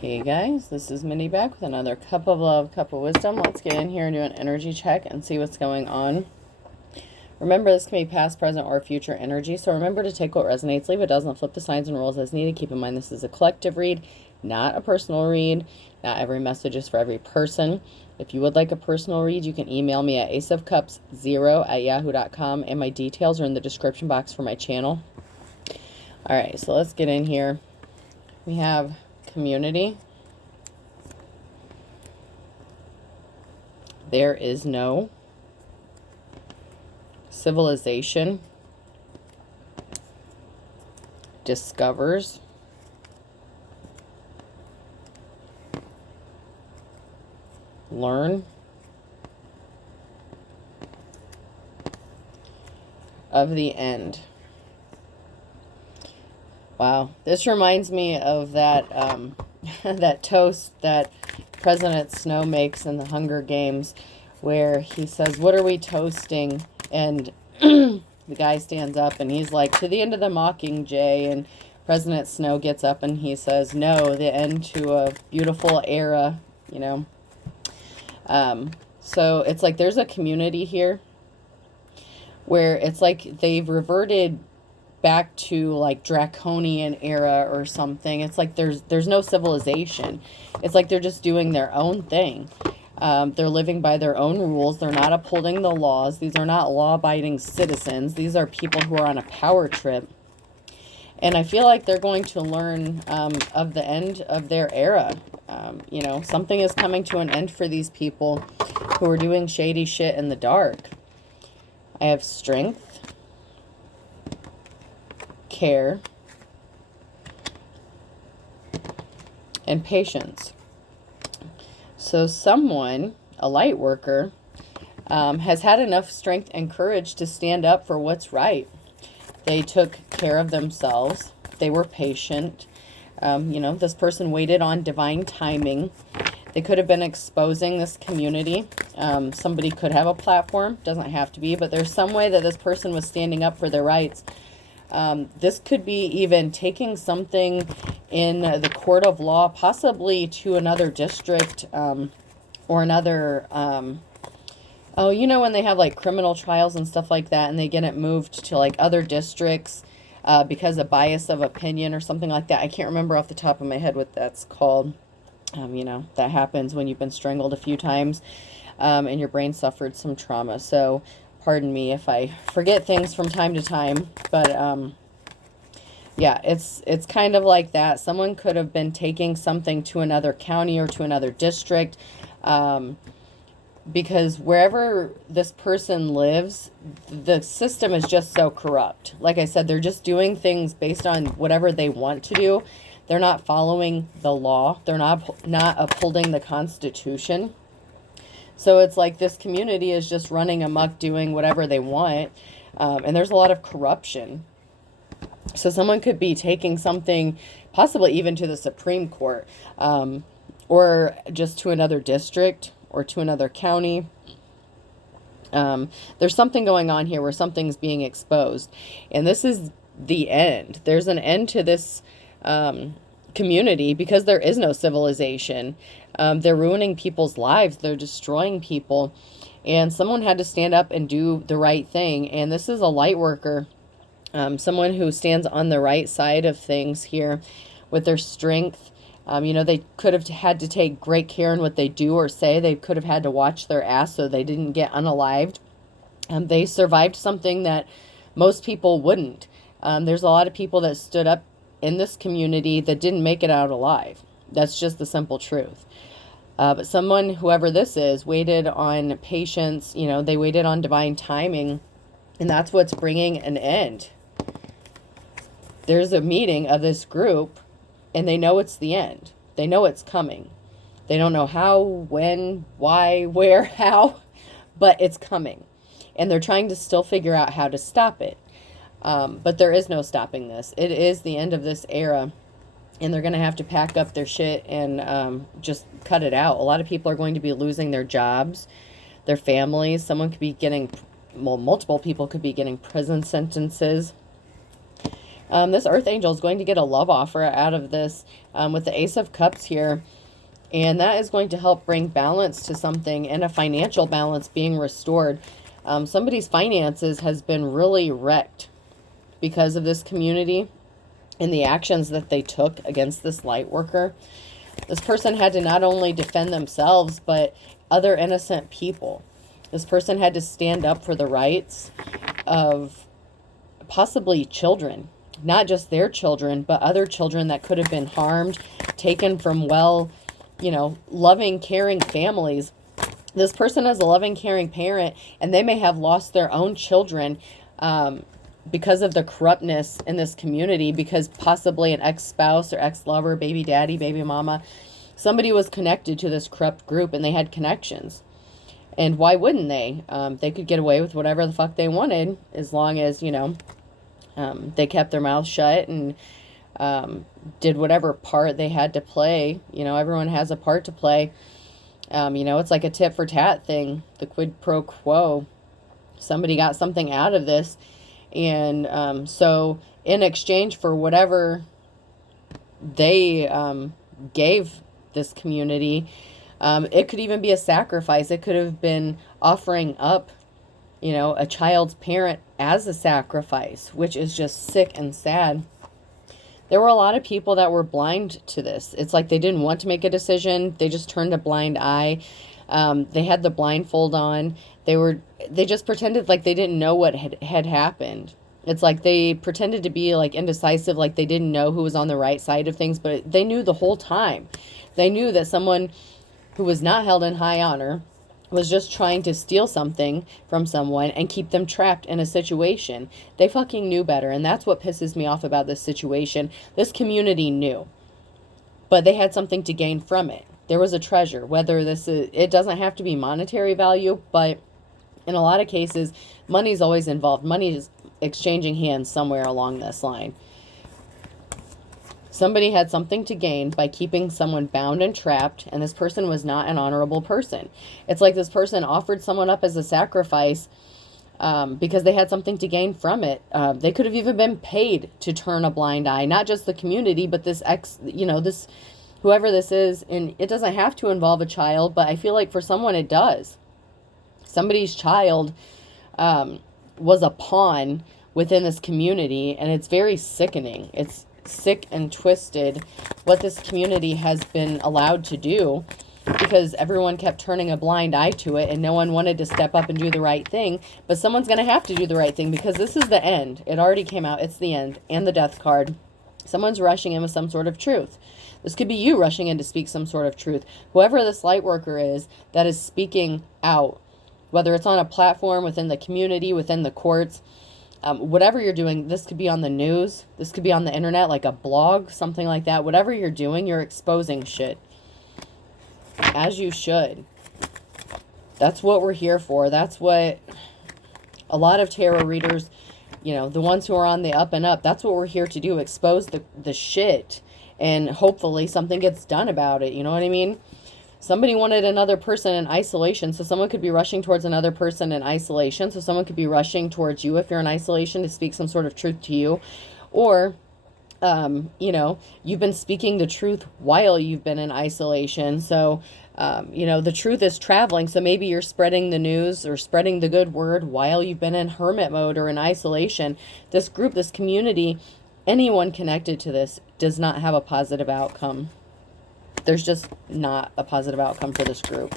Hey guys, this is Mindy back with another cup of love, cup of wisdom. Let's get in here and do an energy check and see what's going on. Remember, this can be past, present, or future energy, so remember to take what resonates, leave what doesn't, flip the signs and rules as needed. Keep in mind this is a collective read, not a personal read. Not every message is for every person. If you would like a personal read, you can email me at aceofcups0@yahoo.com, and my details are in the description box for my channel. Alright, so let's get in here. We have community. There is no civilization. Discovers. Learn. Of the end. Wow, this reminds me of that that toast that President Snow makes in the Hunger Games, where he says, "What are we toasting?" And the guy stands up and he's like, "To the end of the Mockingjay." And President Snow gets up and he says, "No, the end to a beautiful era," you know. So it's like there's a community here where it's like they've reverted back to like draconian era or something. It's like there's no civilization. It's like they're just doing their own thing. They're living by their own rules. They're not upholding the laws. These are not law-abiding citizens. These are people who are on a power trip. And I feel like they're going to learn of the end of their era. You know, something is coming to an end for these people who are doing shady shit in the dark. I have strength, care, and patience. So someone, a light worker, has had enough strength and courage to stand up for what's right. They took care of themselves. They were patient. You know, this person waited on divine timing. They could have been exposing this community. Somebody could have a platform. Doesn't have to be, but there's some way that this person was standing up for their rights. This could be even taking something in the court of law, possibly to another district, or another, oh, you know, when they have like criminal trials and stuff like that, and they get it moved to like other districts, because of bias of opinion or something like that. I can't remember off the top of my head what that's called. You know, that happens when you've been strangled a few times, and your brain suffered some trauma. So pardon me if I forget things from time to time, but yeah, it's kind of like that. Someone could have been taking something to another county or to another district, because wherever this person lives, the system is just so corrupt. Like I said, they're just doing things based on whatever they want to do. They're not following the law. They're not upholding the Constitution. So it's like this community is just running amok, doing whatever they want. And there's a lot of corruption. So someone could be taking something, possibly even to the Supreme Court, or just to another district or to another county. There's something going on here where something's being exposed. And this is the end. There's an end to this community because there is no civilization. They're ruining people's lives. They're destroying people. And someone had to stand up and do the right thing. And this is a light worker. Someone who stands on the right side of things here with their strength. You know, they could have had to take great care in what they do or say. They could have had to watch their ass so they didn't get unalived. They survived something that most people wouldn't. There's a lot of people that stood up in this community that didn't make it out alive. That's just the simple truth. But someone, whoever this is, waited on patience. You know, they waited on divine timing. And that's what's bringing an end. There's a meeting of this group, and they know it's the end. They know it's coming. They don't know how, when, why, where, how, but it's coming. And they're trying to still figure out how to stop it. But there is no stopping this. It is the end of this era. And they're going to have to pack up their shit and just cut it out. A lot of people are going to be losing their jobs, their families. Someone could be getting, well, multiple people could be getting prison sentences. This Earth Angel is going to get a love offer out of this with the Ace of Cups here. And that is going to help bring balance to something and a financial balance being restored. Somebody's finances has been really wrecked because of this community and the actions that they took against this light worker. This person had to not only defend themselves, but other innocent people. This person had to stand up for the rights of possibly children, not just their children, but other children that could have been harmed, taken from loving, caring families. This person is a loving, caring parent, and they may have lost their own children because of the corruptness in this community, because possibly an ex-spouse or ex-lover, baby daddy, baby mama, somebody was connected to this corrupt group and they had connections. And why wouldn't they? They could get away with whatever the fuck they wanted as long as, they kept their mouth shut and did whatever part they had to play. Everyone has a part to play. It's like a tit for tat thing, the quid pro quo. Somebody got something out of this. And so in exchange for whatever they gave this community, it could even be a sacrifice. It could have been offering up, a child's parent as a sacrifice, which is just sick and sad. There were a lot of people that were blind to this. It's like they didn't want to make a decision. They just turned a blind eye. They had the blindfold on. They just pretended like they didn't know what had happened. It's like they pretended to be like indecisive, like they didn't know who was on the right side of things, but they knew the whole time. They knew that someone who was not held in high honor was just trying to steal something from someone and keep them trapped in a situation. They fucking knew better, and that's what pisses me off about this situation. This community knew, but they had something to gain from it. There was a treasure, whether it doesn't have to be monetary value, but in a lot of cases, money's always involved. Money is exchanging hands somewhere along this line. Somebody had something to gain by keeping someone bound and trapped, and this person was not an honorable person. It's like this person offered someone up as a sacrifice because they had something to gain from it. They could have even been paid to turn a blind eye, not just the community, but this whoever this is. And it doesn't have to involve a child, but I feel like for someone it does. Somebody's child was a pawn within this community, and it's very sickening. It's sick and twisted what this community has been allowed to do, because everyone kept turning a blind eye to it and no one wanted to step up and do the right thing. But someone's going to have to do the right thing, because this is the end. It already came out. It's the end. And the death card. Someone's rushing in with some sort of truth. This could be you rushing in to speak some sort of truth. Whoever this light worker is that is speaking out, whether it's on a platform, within the community, within the courts, whatever you're doing, this could be on the news, this could be on the internet, like a blog, something like that. Whatever you're doing, you're exposing shit. As you should. That's what we're here for. That's what a lot of tarot readers, the ones who are on the up and up, that's what we're here to do. Expose the shit. And hopefully something gets done about it. You know what I mean? Somebody wanted another person in isolation, so someone could be rushing towards another person in isolation. So someone could be rushing towards you if you're in isolation to speak some sort of truth to you. Or, you've been speaking the truth while you've been in isolation. So, the truth is traveling. So maybe you're spreading the news or spreading the good word while you've been in hermit mode or in isolation. This group, this community, anyone connected to this does not have a positive outcome. There's just not a positive outcome for this group.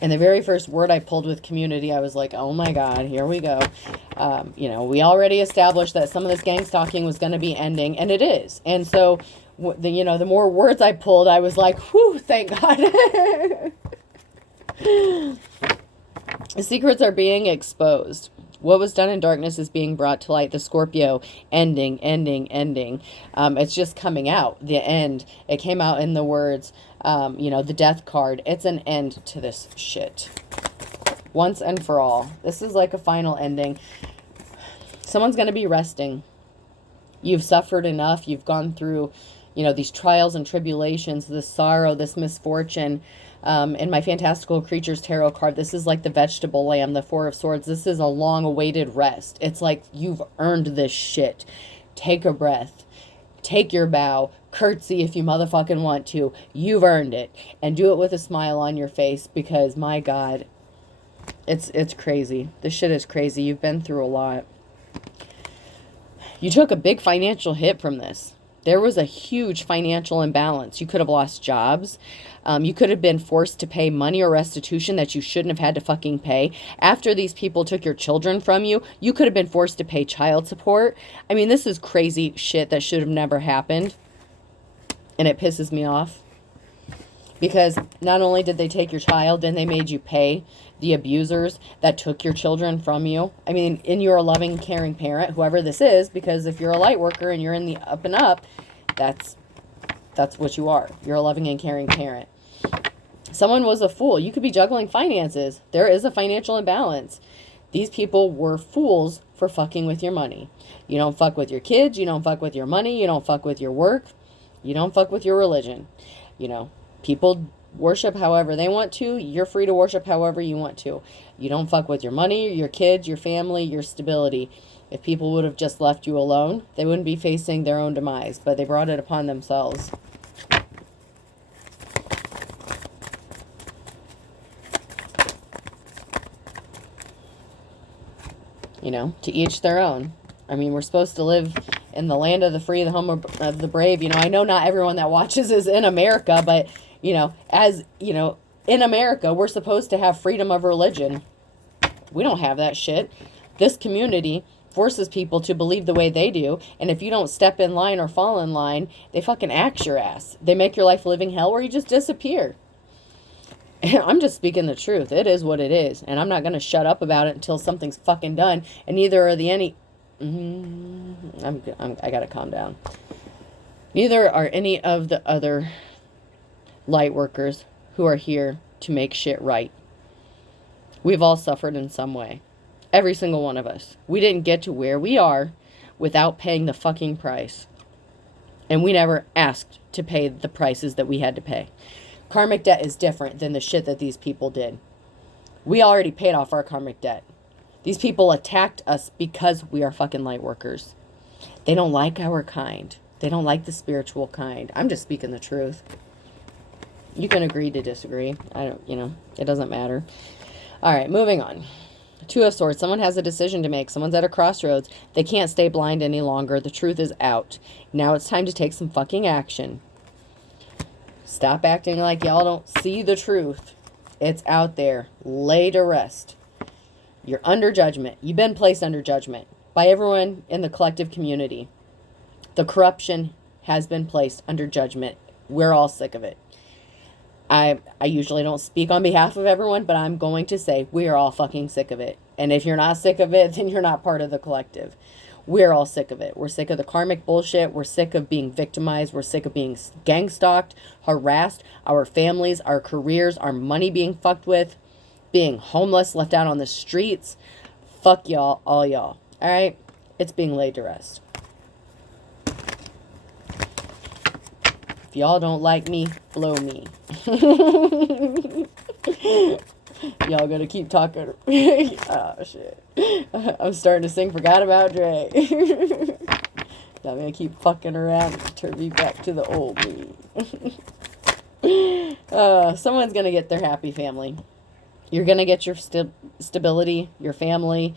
And the very first word I pulled with community, I was like, oh my God, here we go. We already established that some of this gang stalking was going to be ending, and it is. And so, the more words I pulled, I was like, whew, thank God. The secrets are being exposed. What was done in darkness is being brought to light. The Scorpio, ending. It's just coming out. The end. It came out in the words, the death card. It's an end to this shit. Once and for all. This is like a final ending. Someone's going to be resting. You've suffered enough. You've gone through, these trials and tribulations, this sorrow, this misfortune. In my Fantastical Creatures Tarot card, this is like the vegetable lamb, the Four of Swords. This is a long-awaited rest. It's like you've earned this shit. Take a breath. Take your bow. Curtsy if you motherfucking want to. You've earned it. And do it with a smile on your face because, my God, it's crazy. This shit is crazy. You've been through a lot. You took a big financial hit from this. There was a huge financial imbalance. You could have lost jobs. You could have been forced to pay money or restitution that you shouldn't have had to fucking pay. After these people took your children from you, you could have been forced to pay child support. I mean, this is crazy shit that should have never happened. And it pisses me off. Because not only did they take your child, and they made you pay the abusers that took your children from you. I mean, and you're a loving, caring parent, whoever this is, because if you're a light worker and you're in the up and up, that's what you are. You're a loving and caring parent. Someone was a fool. You could be juggling finances. There is a financial imbalance. These people were fools for fucking with your money. You don't fuck with your kids. You don't fuck with your money. You don't fuck with your work. You don't fuck with your religion. You know, people worship however they want to. You're free to worship however you want to. You don't fuck with your money, your kids, your family, your stability. If people would have just left you alone, they wouldn't be facing their own demise, but they brought it upon themselves. You know, to each their own. I mean, we're supposed to live in the land of the free, the home of the brave. You know, I know not everyone that watches is in America, but, you know, as, you know, in America, we're supposed to have freedom of religion. We don't have that shit. This community forces people to believe the way they do, and if you don't step in line or fall in line, they fucking axe your ass. They make your life a living hell where you just disappear. I'm just speaking the truth. It is what it is, and I'm not going to shut up about it until something's fucking done, and neither are the any... I gotta calm down. Neither are any of the other light workers who are here to make shit right. We've all suffered in some way. Every single one of us. We didn't get to where we are without paying the fucking price. And we never asked to pay the prices that we had to pay. Karmic debt is different than the shit that these people did. We already paid off our karmic debt. These people attacked us because we are fucking light workers. They don't like our kind. They don't like the spiritual kind. I'm just speaking the truth. You can agree to disagree. It doesn't matter. All right, moving on. Two of Swords. Someone has a decision to make. Someone's at a crossroads. They can't stay blind any longer. The truth is out. Now it's time to take some fucking action. Stop acting like y'all don't see the truth. It's out there. Lay to rest. You're under judgment. You've been placed under judgment by everyone in the collective community. The corruption has been placed under judgment. We're all sick of it. I usually don't speak on behalf of everyone, but I'm going to say we are all fucking sick of it. And if you're not sick of it, then you're not part of the collective. We're all sick of it. We're sick of the karmic bullshit. We're sick of being victimized. We're sick of being gang stalked, harassed, our families, our careers, our money being fucked with, being homeless, left out on the streets. Fuck y'all, all y'all. All right? It's being laid to rest. If y'all don't like me, blow me. Y'all gonna keep talking. Oh, shit. I'm starting to sing Forgot About Dre. Y'all gonna keep fucking around and turn me back to the old me. Someone's gonna get their happy family. You're going to get your stability, your family.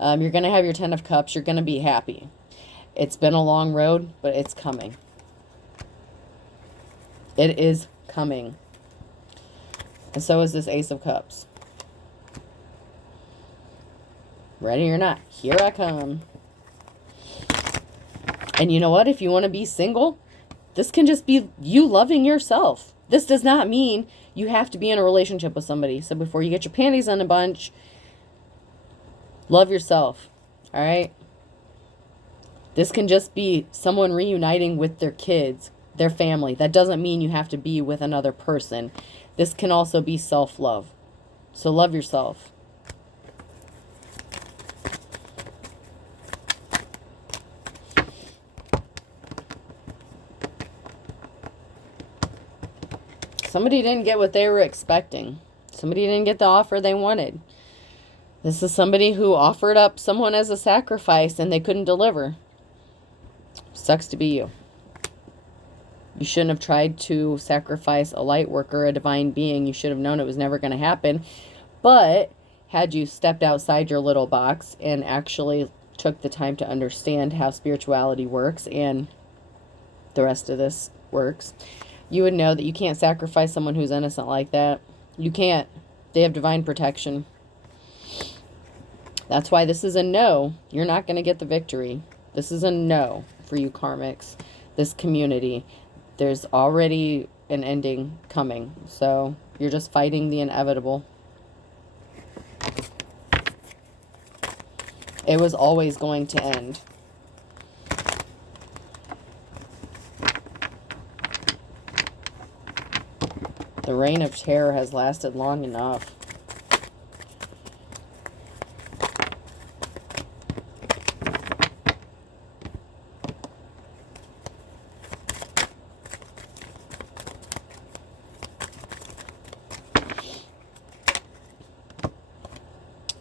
You're going to have your 10 of Cups. You're going to be happy. It's been a long road, but it's coming. It is coming. And so is this Ace of Cups. Ready or not, here I come. And you know what? If you want to be single, this can just be you loving yourself. This does not mean you have to be in a relationship with somebody. So before you get your panties in a bunch, love yourself. All right? This can just be someone reuniting with their kids, their family. That doesn't mean you have to be with another person. This can also be self-love. So love yourself. Somebody didn't get what they were expecting. Somebody didn't get the offer they wanted. This is somebody who offered up someone as a sacrifice and they couldn't deliver. Sucks to be you. You shouldn't have tried to sacrifice a light worker, a divine being. You should have known it was never going to happen. But had you stepped outside your little box and actually took the time to understand how spirituality works and the rest of this works, you would know that you can't sacrifice someone who's innocent like that. You can't. They have divine protection. That's why this is a no. You're not going to get the victory. This is a no for you karmics, this community. There's already an ending coming. So you're just fighting the inevitable. It was always going to end. The reign of terror has lasted long enough.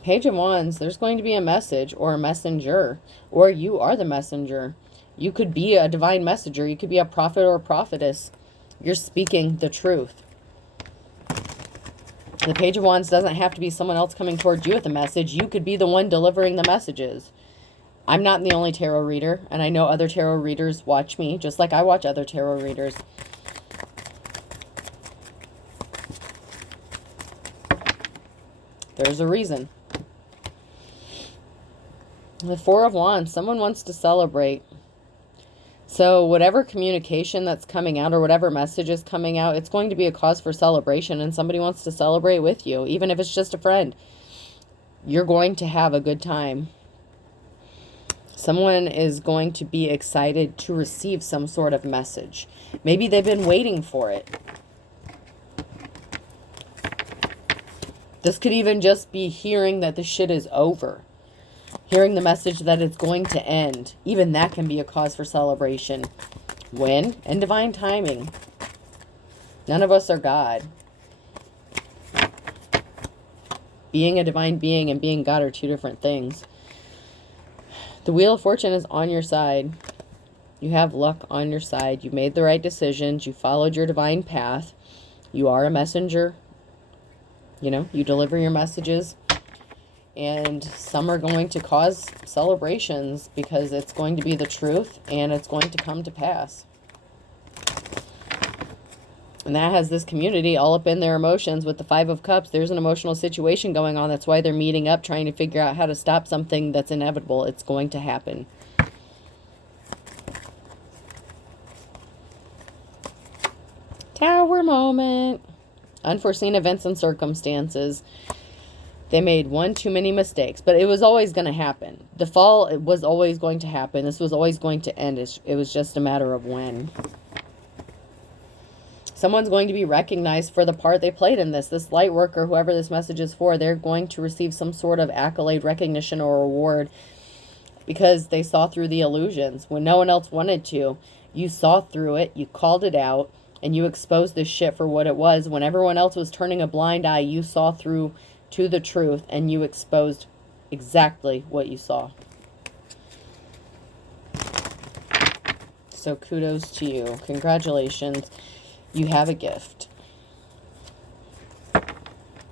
Page of Wands, there's going to be a message or a messenger, or you are the messenger. You could be a divine messenger. You could be a prophet or a prophetess. You're speaking the truth. The Page of Wands doesn't have to be someone else coming towards you with a message. You could be the one delivering the messages. I'm not the only tarot reader, and I know other tarot readers watch me, just like I watch other tarot readers. There's a reason. The Four of Wands, someone wants to celebrate. So whatever communication that's coming out or whatever message is coming out, it's going to be a cause for celebration, and somebody wants to celebrate with you, even if it's just a friend. You're going to have a good time. Someone is going to be excited to receive some sort of message. Maybe they've been waiting for it. This could even just be hearing that the shit is over. Hearing the message that it's going to end. Even that can be a cause for celebration. When? In divine timing. None of us are God. Being a divine being and being God are two different things. The Wheel of Fortune is on your side. You have luck on your side. You made the right decisions. You followed your divine path. You are a messenger. You know, you deliver your messages. And some are going to cause celebrations because it's going to be the truth and it's going to come to pass. And that has this community all up in their emotions with the Five of Cups. There's an emotional situation going on. That's why they're meeting up, trying to figure out how to stop something that's inevitable. It's going to happen. Tower moment. Unforeseen events and circumstances. They made one too many mistakes, but it was always going to happen. The fall, it was always going to happen. This was always going to end. It was just a matter of when. Someone's going to be recognized for the part they played in this. This light worker, whoever this message is for, they're going to receive some sort of accolade, recognition, or reward because they saw through the illusions when no one else wanted to. You saw through it, you called it out, and you exposed this shit for what it was. When everyone else was turning a blind eye, you saw through to the truth and you exposed exactly what you saw. So kudos to you. Congratulations. You have a gift.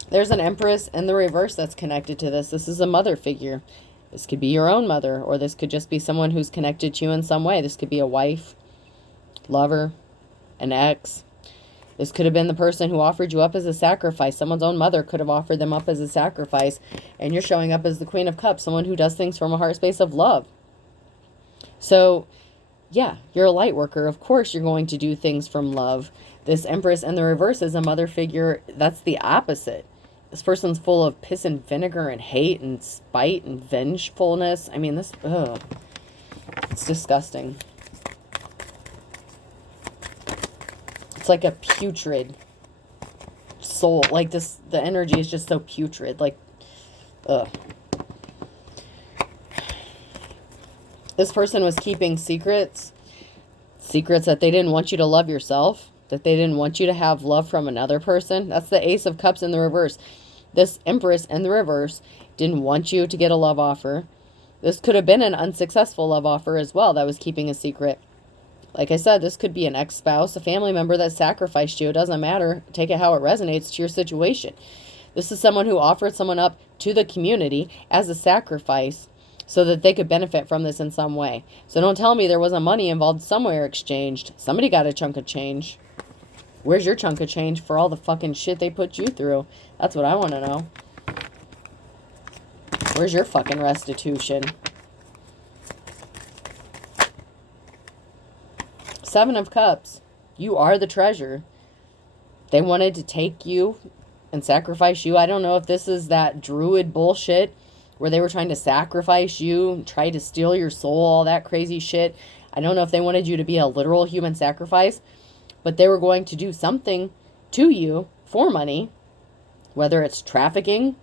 There's an Empress in the reverse that's connected to this. This is a mother figure. This could be your own mother, or this could just be someone who's connected to you in some way. This could be a wife, lover, an ex. This could have been the person who offered you up as a sacrifice. Someone's own mother could have offered them up as a sacrifice. And you're showing up as the Queen of Cups, someone who does things from a heart space of love. So, yeah, you're a light worker. Of course you're going to do things from love. This Empress in the reverse is a mother figure. That's the opposite. This person's full of piss and vinegar and hate and spite and vengefulness. I mean, this, ugh, it's disgusting. It's like a putrid soul. Like this, the energy is just so putrid. Like, ugh. This person was keeping secrets that they didn't want you to love yourself. that they didn't want you to have love from another person. That's the Ace of Cups in the reverse. This Empress in the reverse didn't want you to get a love offer. This could have been an unsuccessful love offer as well that was keeping a secret. Like I said, this could be an ex-spouse, a family member that sacrificed you. It doesn't matter. Take it how it resonates to your situation. This is someone who offered someone up to the community as a sacrifice so that they could benefit from this in some way. So don't tell me there wasn't money involved somewhere exchanged. Somebody got a chunk of change. Where's your chunk of change for all the fucking shit they put you through? That's what I want to know. Where's your fucking restitution? Seven of Cups. You are the treasure. They wanted to take you and sacrifice you. I don't know if this is that druid bullshit where they were trying to sacrifice you, try to steal your soul, all that crazy shit. I don't know if they wanted you to be a literal human sacrifice, but they were going to do something to you for money, whether it's trafficking,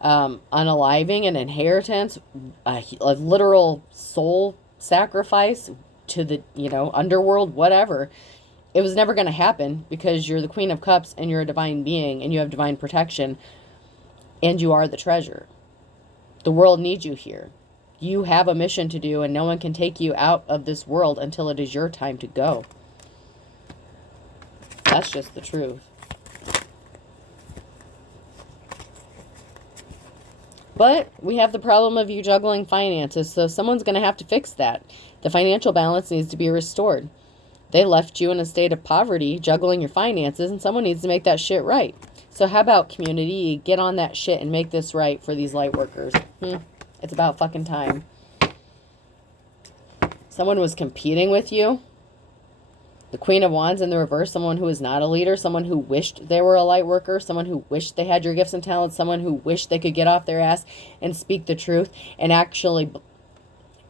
unaliving, an inheritance, a literal soul sacrifice to the, underworld, whatever. It was never going to happen because you're the Queen of Cups and you're a divine being and you have divine protection and you are the treasure. The world needs you here. You have a mission to do and no one can take you out of this world until it is your time to go. That's just the truth. But we have the problem of you juggling finances, so someone's going to have to fix that. The financial balance needs to be restored. They left you in a state of poverty, juggling your finances, and someone needs to make that shit right. So how about, community, get on that shit and make this right for these light workers? It's about fucking time. Someone was competing with you. The Queen of Wands in the reverse, someone who is not a leader, someone who wished they were a light worker, someone who wished they had your gifts and talents, someone who wished they could get off their ass and speak the truth and actually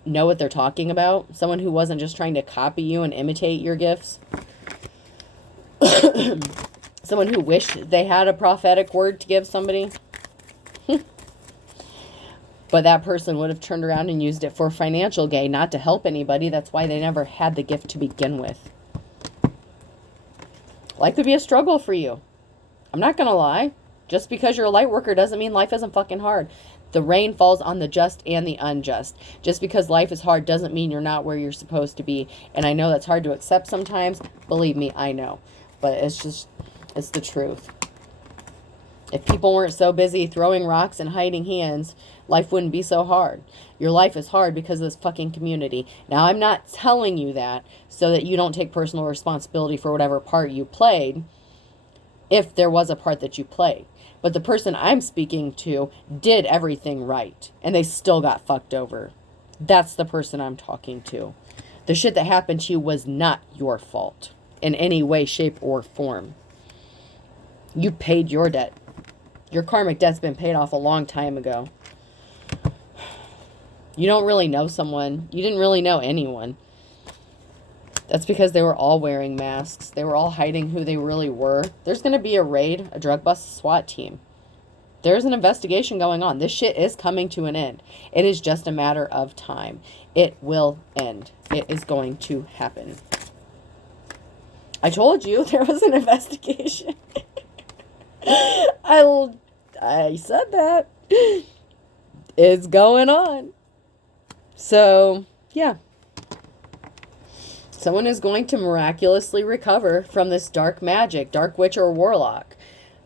know what they're talking about. Someone who wasn't just trying to copy you and imitate your gifts. Someone who wished they had a prophetic word to give somebody. But that person would have turned around and used it for financial gain, not to help anybody. That's why they never had the gift to begin with. Life could be a struggle for you. I'm not going to lie. Just because you're a light worker doesn't mean life isn't fucking hard. The rain falls on the just and the unjust. Just because life is hard doesn't mean you're not where you're supposed to be. And I know that's hard to accept sometimes. Believe me, I know. But it's the truth. If people weren't so busy throwing rocks and hiding hands, life wouldn't be so hard. Your life is hard because of this fucking community. Now, I'm not telling you that so that you don't take personal responsibility for whatever part you played, if there was a part that you played. But the person I'm speaking to did everything right, and they still got fucked over. That's the person I'm talking to. The shit that happened to you was not your fault in any way, shape, or form. You paid your debt. Your karmic debt's been paid off a long time ago. You don't really know someone. You didn't really know anyone. That's because they were all wearing masks. They were all hiding who they really were. There's going to be a raid, a drug bust, SWAT team. There's an investigation going on. This shit is coming to an end. It is just a matter of time. It will end. It is going to happen. I told you there was an investigation. I said that. It's going on. So, yeah. Someone is going to miraculously recover from this dark magic, dark witch or warlock.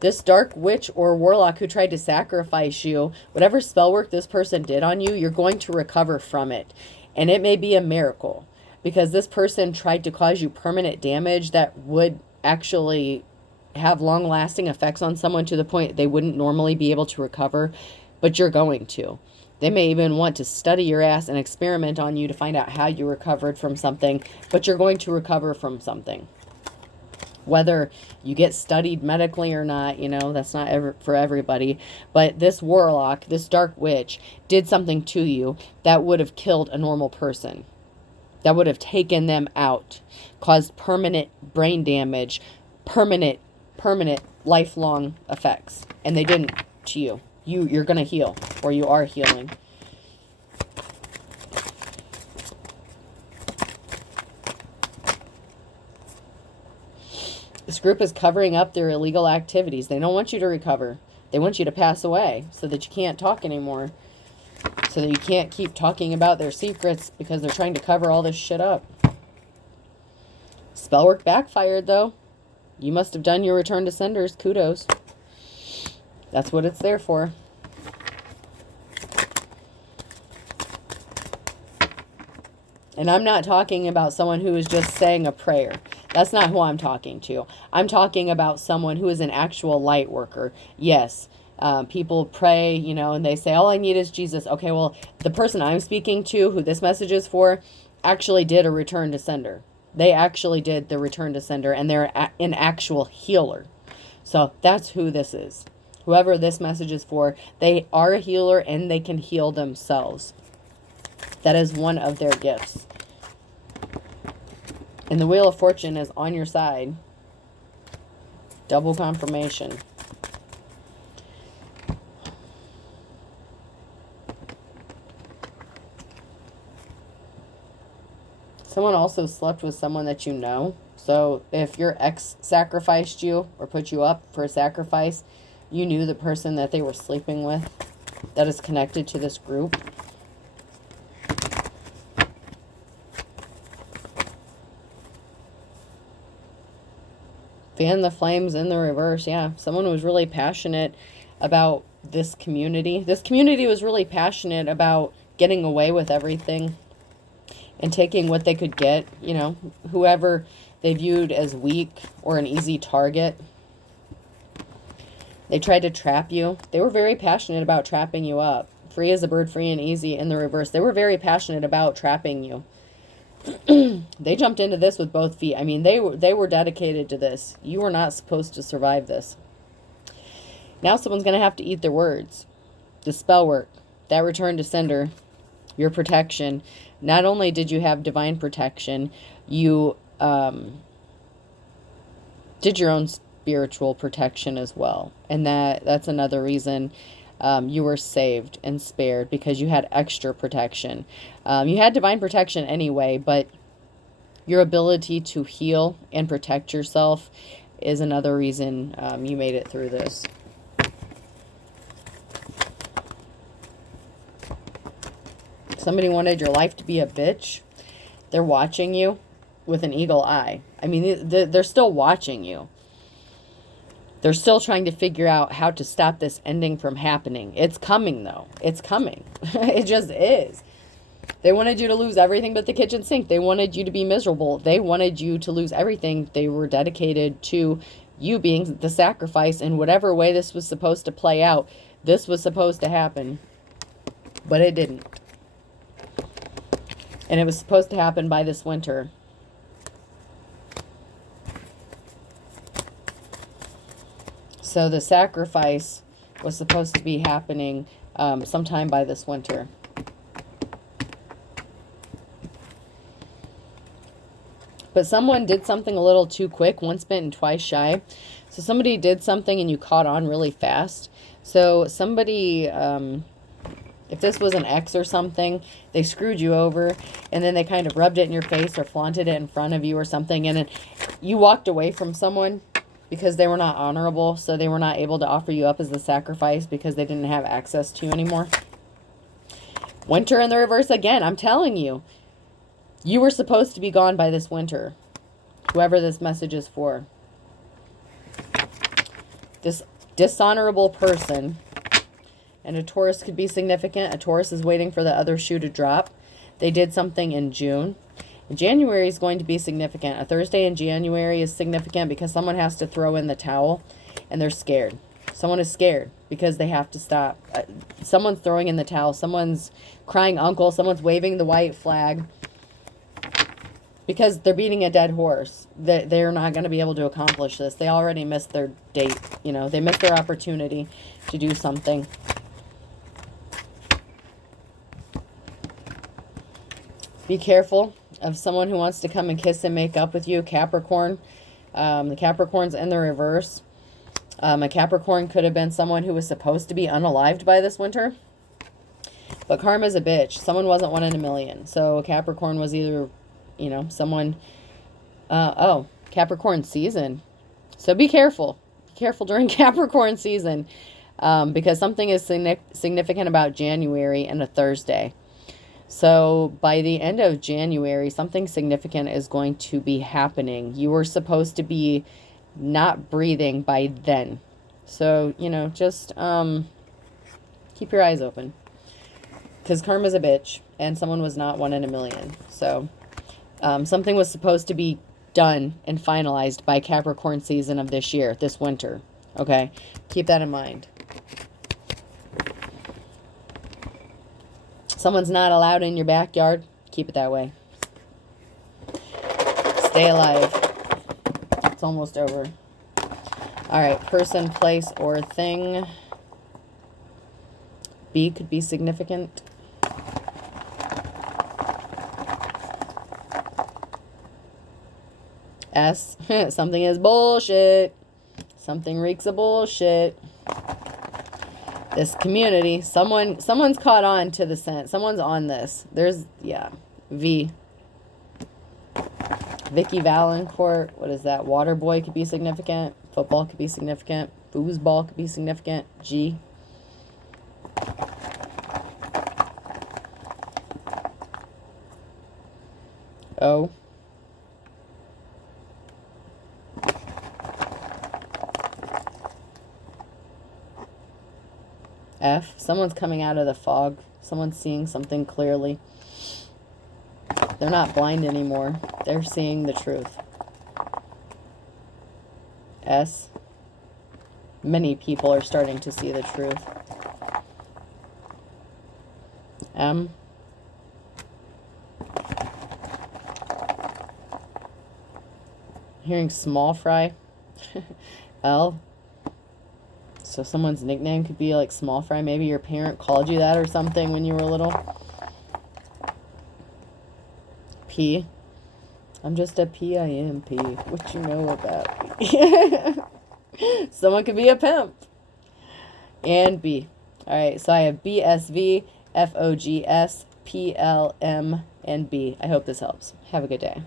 This dark witch or warlock who tried to sacrifice you, whatever spell work this person did on you, you're going to recover from it. And it may be a miracle, because this person tried to cause you permanent damage that would actually have long-lasting effects on someone to the point they wouldn't normally be able to recover, but you're going to. They may even want to study your ass and experiment on you to find out how you recovered from something, but you're going to recover from something. Whether you get studied medically or not, that's not ever for everybody. But this warlock, this dark witch, did something to you that would have killed a normal person. That would have taken them out, caused permanent brain damage, permanent lifelong effects. And they didn't to you. You're going to heal, or you are healing. This group is covering up their illegal activities. They don't want you to recover. They want you to pass away so that you can't talk anymore. So that you can't keep talking about their secrets because they're trying to cover all this shit up. Spell work backfired, though. You must have done your return to senders. Kudos. That's what it's there for. And I'm not talking about someone who is just saying a prayer. That's not who I'm talking to. I'm talking about someone who is an actual light worker. Yes, people pray, you know, and they say, all I need is Jesus. Okay, well, the person I'm speaking to, who this message is for, actually did a return to sender. They actually did the return to sender, and they're an actual healer. So that's who this is. Whoever this message is for, they are a healer and they can heal themselves. That is one of their gifts. And the Wheel of Fortune is on your side. Double confirmation. Someone also slept with someone that you know. So if your ex sacrificed you or put you up for a sacrifice, you knew the person that they were sleeping with that is connected to this group. Fan the flames in the reverse. Yeah, someone was really passionate about this community. This community was really passionate about getting away with everything and taking what they could get, you know, whoever they viewed as weak or an easy target. They tried to trap you. They were very passionate about trapping you up. Free as a bird, free and easy in the reverse. They were very passionate about trapping you. They jumped into this with both feet. I mean, they were dedicated to this. You were not supposed to survive this. Now someone's going to have to eat their words. The spell work, that return to sender, your protection. Not only did you have divine protection, you did your own spiritual protection as well. And that's another reason you were saved and spared, because you had extra protection. You had divine protection anyway, but your ability to heal and protect yourself is another reason you made it through this. Somebody wanted your life to be a bitch. They're watching you with an eagle eye. I mean, they're still watching you. They're still trying to figure out how to stop this ending from happening. It's coming, though. It's coming. It just is. They wanted you to lose everything but the kitchen sink. They wanted you to be miserable. They wanted you to lose everything. They were dedicated to you being the sacrifice in whatever way this was supposed to play out. This was supposed to happen, but it didn't. And it was supposed to happen by this winter. So the sacrifice was supposed to be happening sometime by this winter. But someone did something a little too quick, once bitten, twice shy. So somebody did something and you caught on really fast. So somebody, if this was an ex or something, they screwed you over and then they kind of rubbed it in your face or flaunted it in front of you or something. And then you walked away from someone because they were not honorable. So they were not able to offer you up as the sacrifice because they didn't have access to you anymore. Winter in the reverse again. I'm telling you. You were supposed to be gone by this winter. Whoever this message is for. This dishonorable person. And a Taurus could be significant. A Taurus is waiting for the other shoe to drop. They did something in June. January is going to be significant. A Thursday in January is significant because someone has to throw in the towel. And they're scared. Someone is scared because they have to stop. Someone's throwing in the towel. Someone's crying uncle. Someone's waving the white flag. Because they're beating a dead horse. They're not going to be able to accomplish this. They already missed their date. You know, they missed their opportunity to do something. Be careful of someone who wants to come and kiss and make up with you. Capricorn. The Capricorn's in the reverse. A Capricorn could have been someone who was supposed to be unalived by this winter. But karma's a bitch. Someone wasn't one in a million. So a Capricorn was either... You know, someone, Capricorn season. So be careful. Be careful during Capricorn season, because something is significant about January and a Thursday. So by the end of January, something significant is going to be happening. You were supposed to be not breathing by then. So, you know, just keep your eyes open. Because karma's a bitch, and someone was not 1 in a million. So something was supposed to be done and finalized by Capricorn season of this year, this winter. Okay? Keep that in mind. Someone's not allowed in your backyard. Keep it that way. Stay alive. It's almost over. All right. Person, place, or thing. B could be significant. S. Something is bullshit. Something reeks of bullshit. This community, someone's caught on to the scent. Someone's on this. There's, yeah. V. Vicky Valancourt. What is that? Water boy could be significant. Football could be significant. Foosball could be significant. G. O. F. Someone's coming out of the fog. Someone's seeing something clearly. They're not blind anymore. They're seeing the truth. S. Many people are starting to see the truth. M. Hearing small fry. L. So someone's nickname could be like small fry. Maybe your parent called you that or something when you were little. P. I'm just a PIMP. What you know about me? Someone could be a pimp. And B. Alright, so I have BSV, FOGS, PLM, and B. I hope this helps. Have a good day.